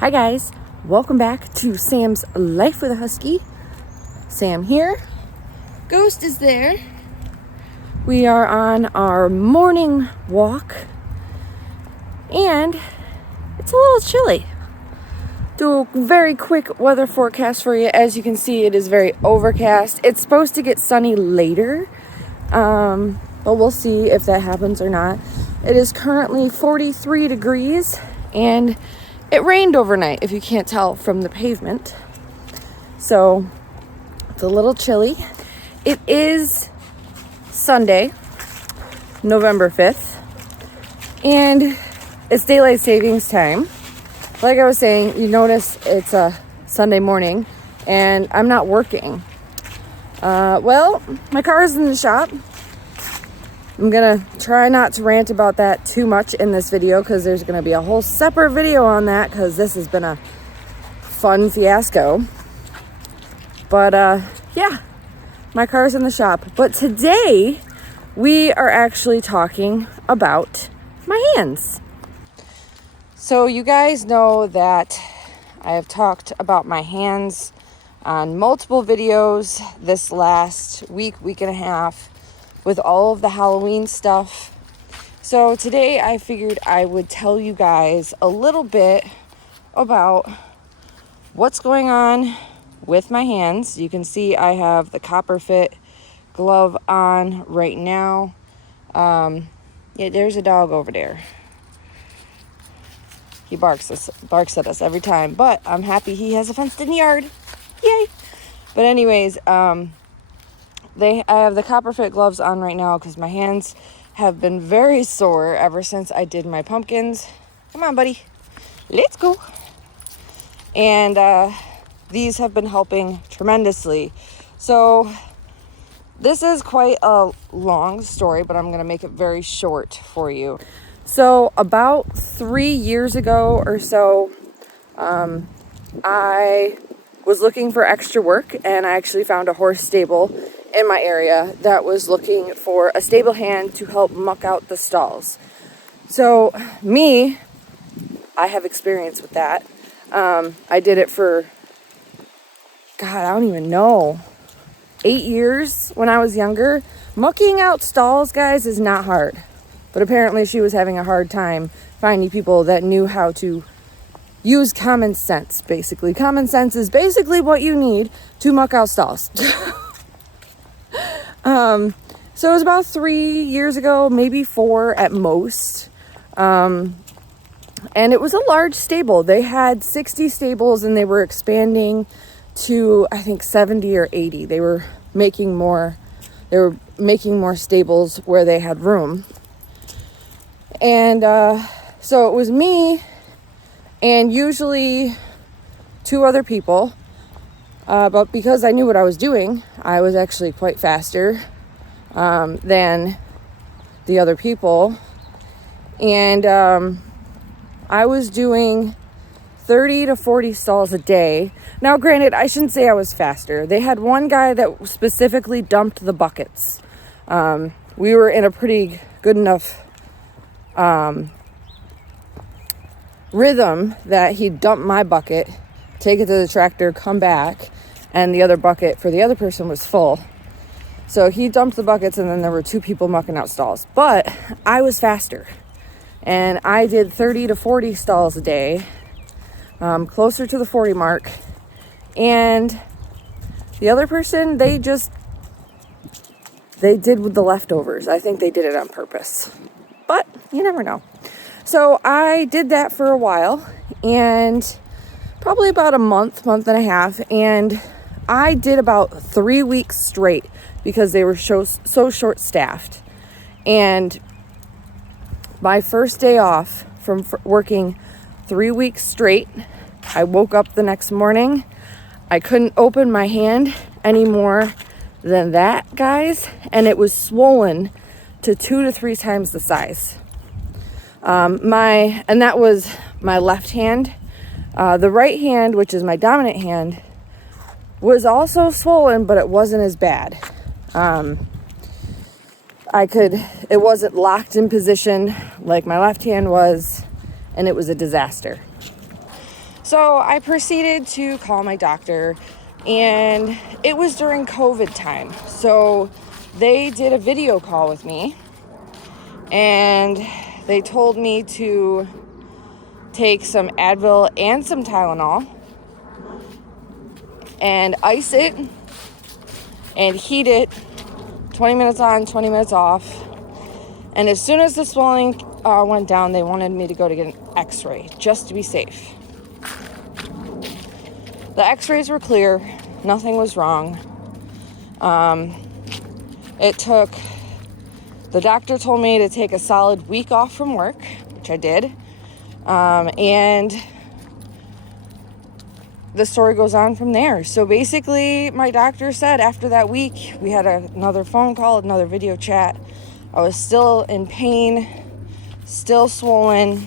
Hi guys, welcome back to Sam's Life with a Husky. Sam here. Ghost is there. We are on our morning walk and it's a little chilly. Do a very quick weather forecast for you. As you can see, it is very overcast. It's supposed to get sunny later, but we'll see if that happens or not. It is currently 43 degrees and it rained overnight, if you can't tell from the pavement. So it's a little chilly. It is Sunday, November 5th, and it's daylight savings time. Like I was saying, you notice it's a Sunday morning and I'm not working. Well, my car is in the shop. I'm gonna try not to rant about that too much in this video because there's gonna be a whole separate video on that because this has been a fun fiasco. But yeah, my car's in the shop. But today we are actually talking about my hands. So you guys know that I have talked about my hands on multiple videos this last week and a half with all of the Halloween stuff. So today I figured I would tell you guys a little bit about what's going on with my hands. You can see I have the copper fit glove on right now. Yeah, there's a dog over there. He barks at us every time, but I'm happy he has a fenced-in yard. Yay! But anyways, I have the copper fit gloves on right now because my hands have been very sore ever since I did my pumpkins. Come on, buddy. Let's go. And these have been helping tremendously. So this is quite a long story, but I'm going to make it very short for you. So about 3 years ago or so, I was looking for extra work and I actually found a horse stable in my area that was looking for a stable hand to help muck out the stalls. So I have experience with that. I did it for, I don't even know, 8 years when I was younger. Mucking out stalls, guys, is not hard. But apparently she was having a hard time finding people that knew how to use common sense, basically. Common sense is basically what you need to muck out stalls. So it was about 3 years ago, maybe 4 at most. And it was a large stable. They had 60 stables and they were expanding to, I think, 70 or 80. They were making more stables where they had room. And so it was me and usually 2 other people. But because I knew what I was doing, I was actually quite faster than the other people. And I was doing 30 to 40 stalls a day. Now, granted, I shouldn't say I was faster. They had one guy that specifically dumped the buckets. We were in a pretty good enough rhythm that he'd dump my bucket, take it to the tractor, come back, and the other bucket for the other person was full. So he dumped the buckets and then there were 2 people mucking out stalls. But I was faster. And I did 30 to 40 stalls a day, closer to the 40 mark. And the other person, they did with the leftovers. I think they did it on purpose. But you never know. So I did that for a while, and probably about a month and a half, and I did about 3 weeks straight because they were so short-staffed. And my first day off from working 3 weeks straight, I woke up the next morning. I couldn't open my hand any more than that, guys, and it was swollen to 2 to 3 times the size. And that was my left hand. The right hand, which is my dominant hand, was also swollen, but it wasn't as bad. It wasn't locked in position like my left hand was, and it was a disaster. So I proceeded to call my doctor, and it was during COVID time. So they did a video call with me, and they told me to take some Advil and some Tylenol and ice it and heat it 20 minutes on, 20 minutes off. And as soon as the swelling went down, they wanted me to go to get an x-ray just to be safe. The x-rays were clear. Nothing was wrong. The doctor told me to take a solid week off from work, which I did. And the story goes on from there. So basically, my doctor said after that week, we had another phone call, another video chat. I was still in pain, still swollen.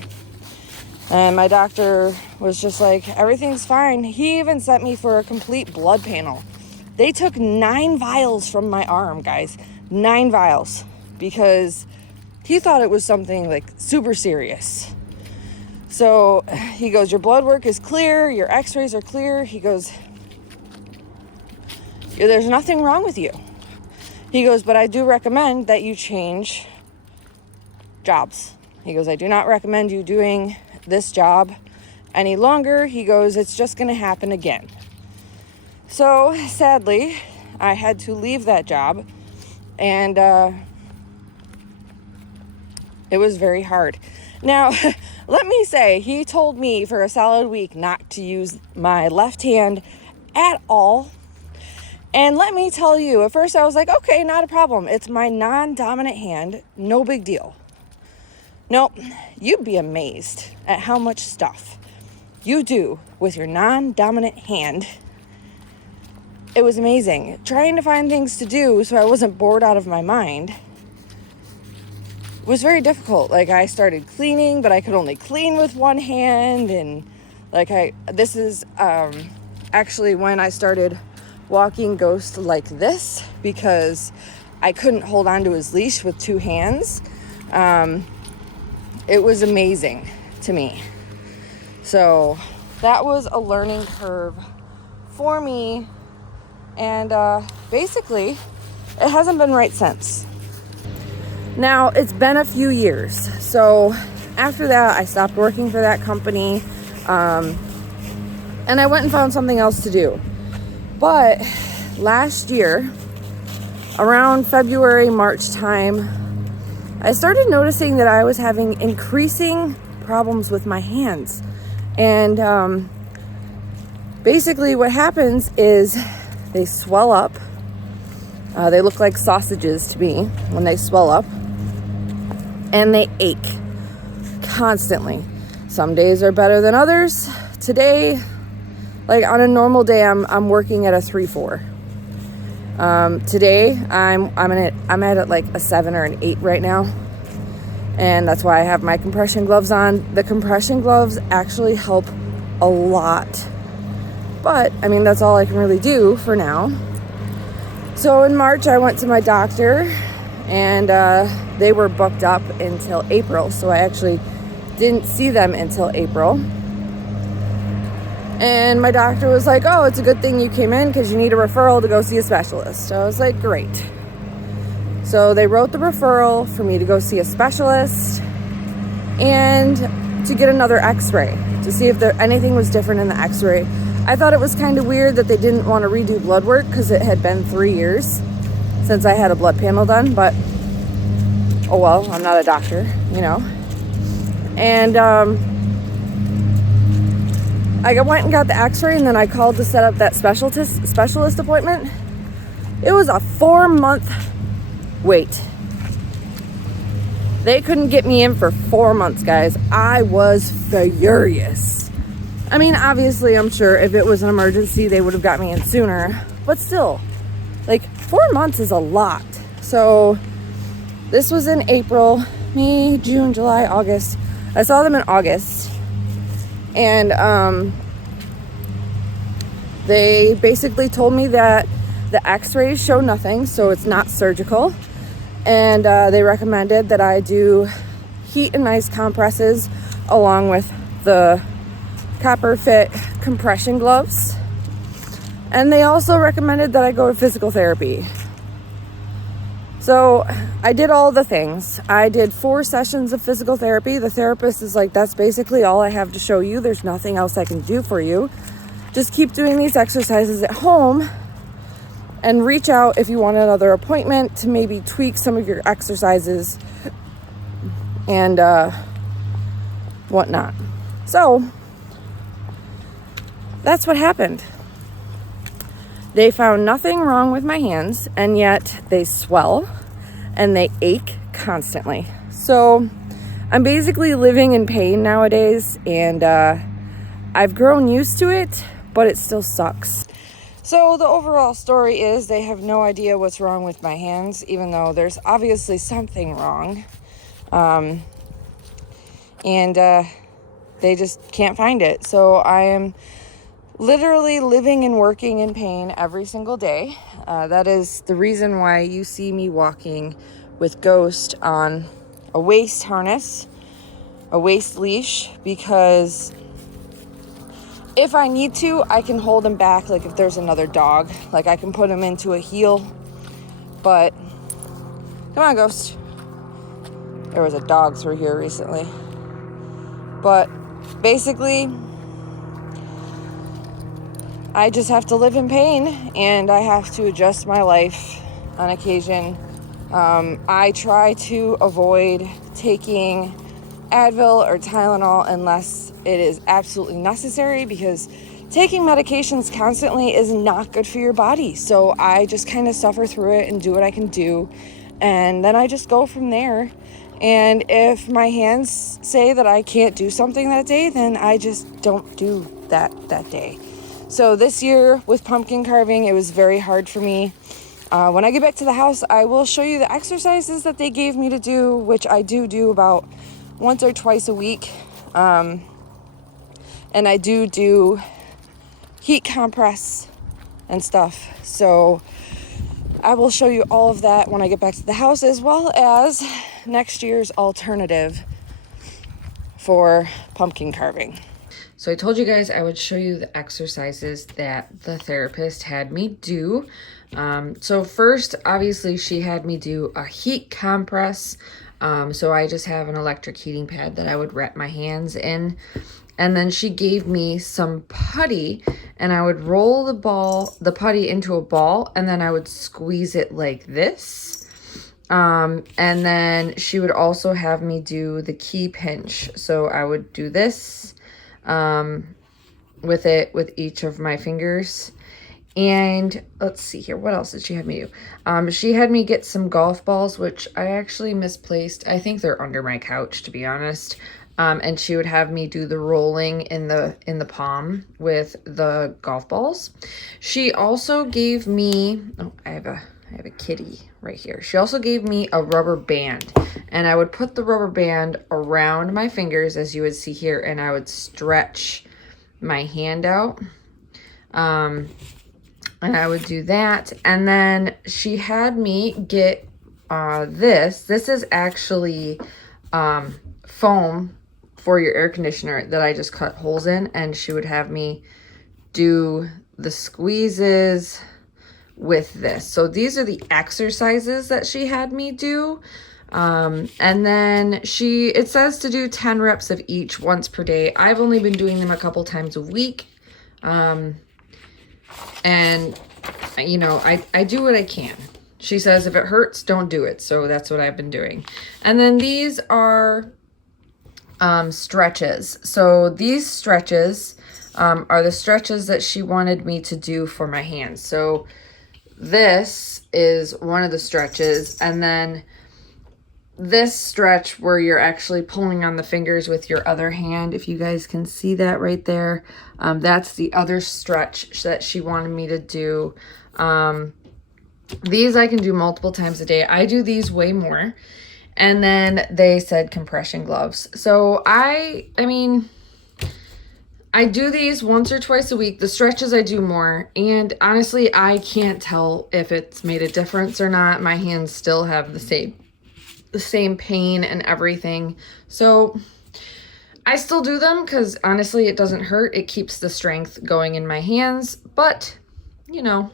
And my doctor was just like, everything's fine. He even sent me for a complete blood panel. They took 9 vials from my arm, guys. 9 vials. Because he thought it was something like super serious. So he goes, your blood work is clear, your x-rays are clear. He goes, there's nothing wrong with you. He goes, but I do recommend that you change jobs. He goes, I do not recommend you doing this job any longer. He goes, it's just going to happen again. So sadly, I had to leave that job, and it was very hard. Now, let me say, he told me for a solid week not to use my left hand at all. And let me tell you, at first I was like, okay, not a problem. It's my non-dominant hand. No big deal. Nope. You'd be amazed at how much stuff you do with your non-dominant hand. It was amazing. Trying to find things to do so I wasn't bored out of my mind was very difficult. Like, I started cleaning, but I could only clean with one hand. And this is actually when I started walking Ghost like this, because I couldn't hold on to his leash with 2 hands. It was amazing to me. So that was a learning curve for me. And basically, it hasn't been right since. Now, it's been a few years. So after that, I stopped working for that company. And I went and found something else to do. But last year, around February, March time, I started noticing that I was having increasing problems with my hands. And basically what happens is they swell up. They look like sausages to me when they swell up. And they ache constantly. Some days are better than others. Today, like on a normal day, I'm working at a 3-4. Today I'm at like a 7 or an 8 right now. And that's why I have my compression gloves on. The compression gloves actually help a lot. But I mean, that's all I can really do for now. So in March, I went to my doctor, and they were booked up until April. So I actually didn't see them until April. And my doctor was like, oh, it's a good thing you came in because you need a referral to go see a specialist. I was like, great. So they wrote the referral for me to go see a specialist and to get another x-ray to see if anything was different in the x-ray. I thought it was kind of weird that they didn't want to redo blood work because it had been 3 years since I had a blood panel done. But, oh well, I'm not a doctor, you know. And I went and got the x-ray, and then I called to set up that specialist appointment. It was a 4-month wait. They couldn't get me in for 4 months, guys. I was furious. I mean, obviously, I'm sure if it was an emergency, they would have got me in sooner. But still, like, 4 months is a lot. So this was in April, May, June, July, August. I saw them in August. And they basically told me that the x-rays show nothing, so it's not surgical. And they recommended that I do heat and ice compresses along with the copper fit compression gloves. And they also recommended that I go to physical therapy. So I did all the things. I did 4 sessions of physical therapy. The therapist is like, that's basically all I have to show you. There's nothing else I can do for you. Just keep doing these exercises at home and reach out if you want another appointment to maybe tweak some of your exercises and whatnot. So that's what happened. They found nothing wrong with my hands, and yet they swell and they ache constantly. So I'm basically living in pain nowadays, and I've grown used to it, but it still sucks. So the overall story is they have no idea what's wrong with my hands, even though there's obviously something wrong. And they just can't find it. So I am literally living and working in pain every single day. That is the reason why you see me walking with Ghost on a waist harness, a waist leash, because if I need to, I can hold him back. Like if there's another dog, like I can put him into a heel. But come on, Ghost. There was a dog through here recently. But basically, I just have to live in pain, and I have to adjust my life on occasion. I try to avoid taking Advil or Tylenol unless it is absolutely necessary, because taking medications constantly is not good for your body. So I just kind of suffer through it and do what I can do, and then I just go from there. And if my hands say that I can't do something that day, then I just don't do that day. So this year with pumpkin carving, it was very hard for me. When I get back to the house, I will show you the exercises that they gave me to do, which I do about once or twice a week. And I do heat compress and stuff. So I will show you all of that when I get back to the house, as well as next year's alternative for pumpkin carving. So I told you guys I would show you the exercises that the therapist had me do. So first, obviously, she had me do a heat compress. So I just have an electric heating pad that I would wrap my hands in. And then she gave me some putty, and I would roll the putty into a ball, and then I would squeeze it like this. And then she would also have me do the key pinch. So I would do this with each of my fingers. And let's see here, what else did she have me do? She had me get some golf balls, which I actually misplaced. I think they're under my couch, to be honest. And she would have me do the rolling in the palm with the golf balls. She also gave me, I have a kitty right here. She also gave me a rubber band, and I would put the rubber band around my fingers, as you would see here, and I would stretch my hand out. And I would do that. And then she had me get this. This is actually foam for your air conditioner that I just cut holes in, and she would have me do the squeezes with this. So these are the exercises that she had me do. And then it says to do 10 reps of each once per day. I've only been doing them a couple times a week. And you know, I do what I can. She says if it hurts, don't do it. So that's what I've been doing. And then these are stretches. So these stretches are the stretches that she wanted me to do for my hands. So this is one of the stretches, and then this stretch where you're actually pulling on the fingers with your other hand, if you guys can see that right there, that's the other stretch that she wanted me to do. These I can do multiple times a day. I do these way more. And then they said compression gloves. So I mean, I do these once or twice a week. The stretches I do more. And honestly, I can't tell if it's made a difference or not. My hands still have the same pain and everything. So I still do them because honestly, it doesn't hurt. It keeps the strength going in my hands, but you know,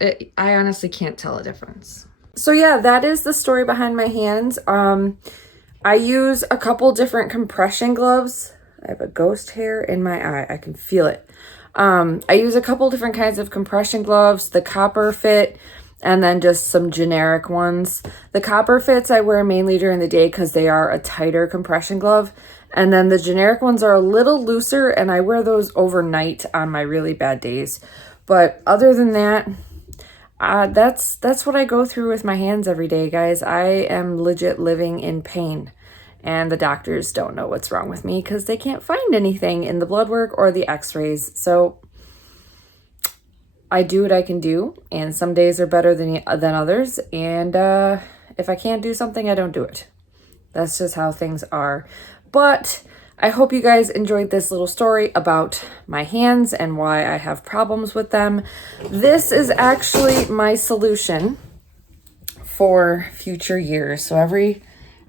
I honestly can't tell a difference. So yeah, that is the story behind my hands. I use a couple different compression gloves. I have a ghost hair in my eye. I can feel it. I use a couple different kinds of compression gloves, the copper fit, and then just some generic ones. The copper fits I wear mainly during the day because they are a tighter compression glove. And then the generic ones are a little looser, and I wear those overnight on my really bad days. But other than that, that's what I go through with my hands every day, guys. I am legit living in pain, and the doctors don't know what's wrong with me because they can't find anything in the blood work or the x-rays. So I do what I can do, and some days are better than others, and if I can't do something, I don't do it. That's just how things are. But I hope you guys enjoyed this little story about my hands and why I have problems with them. This is actually my solution for future years. So every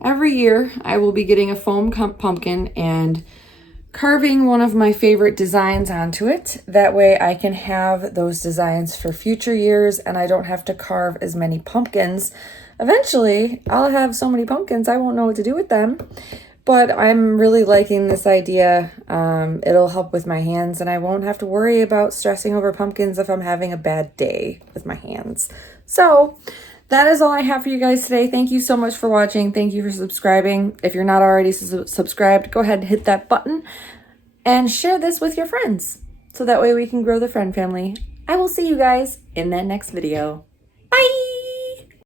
year I will be getting a foam pumpkin and carving one of my favorite designs onto it. That way I can have those designs for future years and I don't have to carve as many pumpkins. Eventually, I'll have so many pumpkins I won't know what to do with them. But I'm really liking this idea. It'll help with my hands and I won't have to worry about stressing over pumpkins if I'm having a bad day with my hands. So that is all I have for you guys today. Thank you so much for watching. Thank you for subscribing. If you're not already subscribed, go ahead and hit that button and share this with your friends so that way we can grow the friend family. I will see you guys in that next video.